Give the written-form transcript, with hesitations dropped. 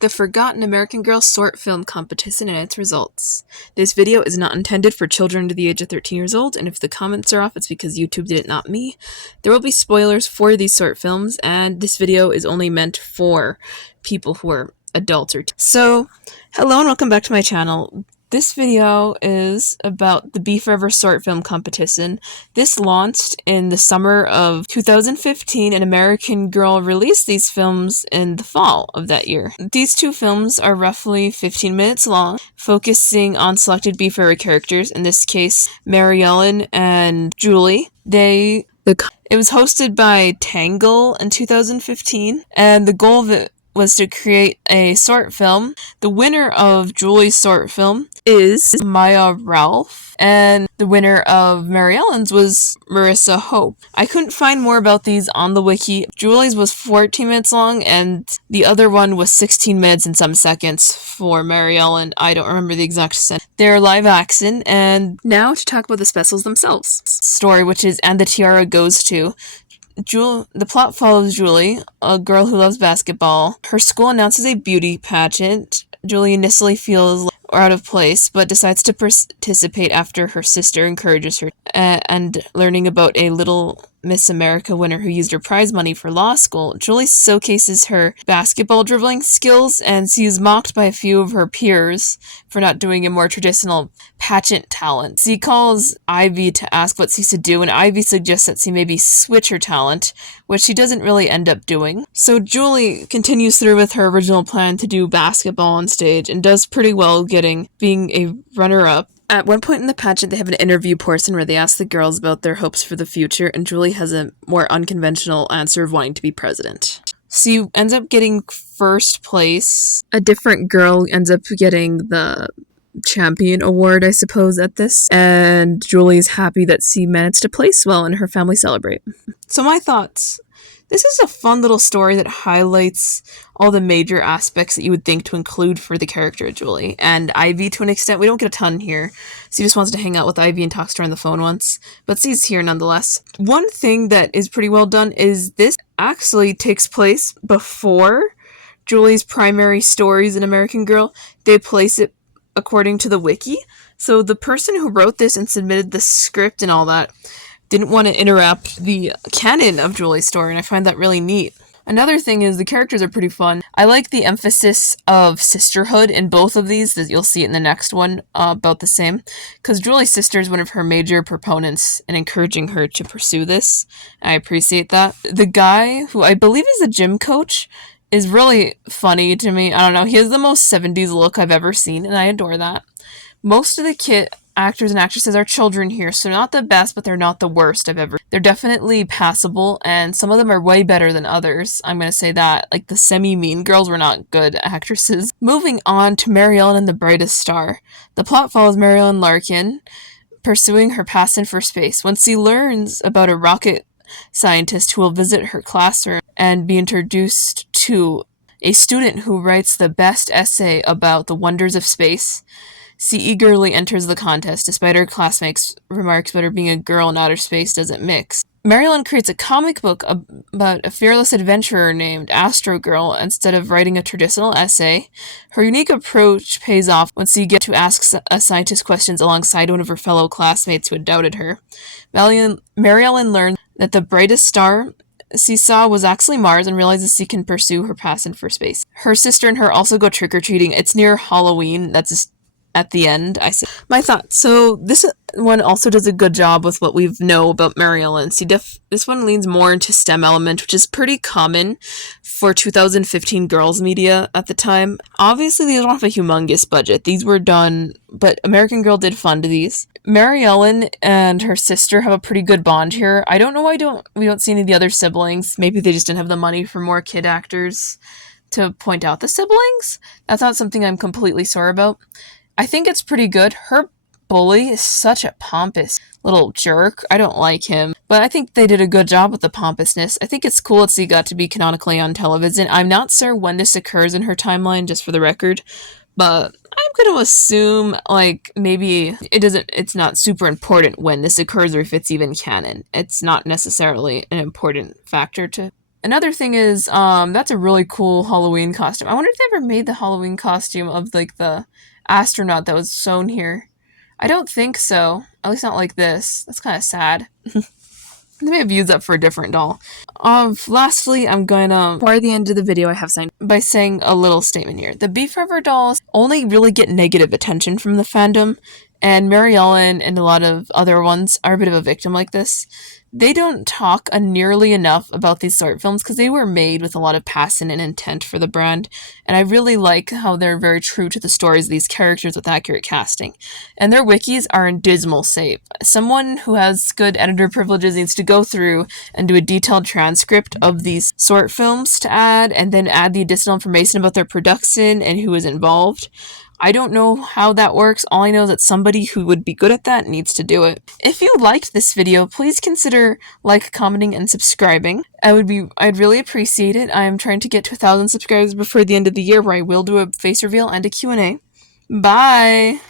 The Forgotten American Girl short film competition and its results. This video is not intended for children under the age of 13 years old, and if the comments are off, it's because YouTube did it, not me. There will be spoilers for these short films, and this video is only meant for people who are adults or So, hello and welcome back to my channel. This video is about the Be Forever short film competition. This launched in the summer of 2015, and American Girl released these films in the fall of that year. These two films are roughly 15 minutes long, focusing on selected Be Forever characters, in this case, Mary Ellen and Julie. It was hosted by Tangle in 2015, and the goal of it was to create a short film. The winner of Julie's short film is Maya Ralph, and the winner of Mary Ellen's was Marissa Hope. I couldn't find more about these on the wiki. Julie's was 14 minutes long, and the other one was 16 minutes and some seconds for Mary Ellen. I don't remember the exact sentence. They're live action, and now to talk about the specials themselves. Story, which is And the Tiara Goes To. The plot follows Julie, a girl who loves basketball. Her school announces a beauty pageant. Julie initially feels out of place, but decides to participate after her sister encourages her, and learning about a Little Miss America winner who used her prize money for law school. Julie showcases her basketball dribbling skills, and she is mocked by a few of her peers for not doing a more traditional pageant talent. She calls Ivy to ask what she should do, and Ivy suggests that she maybe switch her talent, which she doesn't really end up doing. So Julie continues through with her original plan to do basketball on stage, and does pretty well being a runner-up. At one point in the pageant, they have an interview portion where they ask the girls about their hopes for the future, and Julie has a more unconventional answer of wanting to be president. She ends up getting first place. A different girl ends up getting the champion award, I suppose, at this, and Julie's happy that she managed to place well and her family celebrate. So my thoughts. This is a fun little story that highlights all the major aspects that you would think to include for the character of Julie. And Ivy, to an extent, we don't get a ton here. She just wants to hang out with Ivy and talk to her on the phone once, but she's here nonetheless. One thing that is pretty well done is this actually takes place before Julie's primary stories in American Girl. They place it according to the wiki. So the person who wrote this and submitted the script and all that didn't want to interrupt the canon of Julie's story, and I find that really neat. Another thing is the characters are pretty fun. I like the emphasis of sisterhood in both of these, that you'll see it in the next one, about the same, because Julie's sister is one of her major proponents in encouraging her to pursue this. I appreciate that. The guy, who I believe is a gym coach, is really funny to me. I don't know, he has the most 70s look I've ever seen, and I adore that. Most of the actors and actresses are children here, so they're not the best, but they're not the worst I've ever. They're definitely passable, and some of them are way better than others. I'm gonna say that. Like the semi-mean girls were not good actresses. Moving on to Mary Ellen and the Brightest Star. The plot follows Mary Ellen Larkin pursuing her passion for space. When she learns about a rocket scientist who will visit her classroom and be introduced to a student who writes the best essay about the wonders of space, she eagerly enters the contest, despite her classmates' remarks about her being a girl in outer space doesn't mix. Mary Ellen creates a comic book about a fearless adventurer named Astro Girl instead of writing a traditional essay. Her unique approach pays off when she gets to ask a scientist questions alongside one of her fellow classmates who had doubted her. Mary Ellen learns that the brightest star she saw was actually Mars, and realizes she can pursue her passion for space. Her sister and her also go trick-or-treating. It's near Halloween. That's just at the end, I say. My thoughts. So this one also does a good job with what we know about Mary Ellen. This one leans more into STEM element, which is pretty common for 2015 girls media at the time. Obviously, these don't have a humongous budget. These were done, but American Girl did fund these. Mary Ellen and her sister have a pretty good bond here. I don't know why we don't see any of the other siblings. Maybe they just didn't have the money for more kid actors to point out the siblings. That's not something I'm completely sure about. I think it's pretty good. Her bully is such a pompous little jerk. I don't like him. But I think they did a good job with the pompousness. I think it's cool that she got to be canonically on television. I'm not sure when this occurs in her timeline, just for the record. But I'm going to assume, like, maybe it's not super important when this occurs or if it's even canon. It's not necessarily an important factor to Another thing is, that's a really cool Halloween costume. I wonder if they ever made the Halloween costume of, like, the astronaut that was shown here. I don't think so. At least not like this. That's kind of sad. They may have used that for a different doll. Lastly, I'm gonna, before the end of the video, I have signed by saying a little statement here. The Beef River dolls only really get negative attention from the fandom, and Mary Ellen and a lot of other ones are a bit of a victim like this. They don't talk nearly enough about these short films because they were made with a lot of passion and intent for the brand, and I really like how they're very true to the stories of these characters with accurate casting. And their wikis are in dismal shape. Someone who has good editor privileges needs to go through and do a detailed transcript of these short films to add, and then add the additional information about their production and who is involved. I don't know how that works. All I know is that somebody who would be good at that needs to do it. If you liked this video, please consider commenting, and subscribing. I'd really appreciate it. I'm trying to get to 1,000 subscribers before the end of the year, where I will do a face reveal and a Q&A. Bye!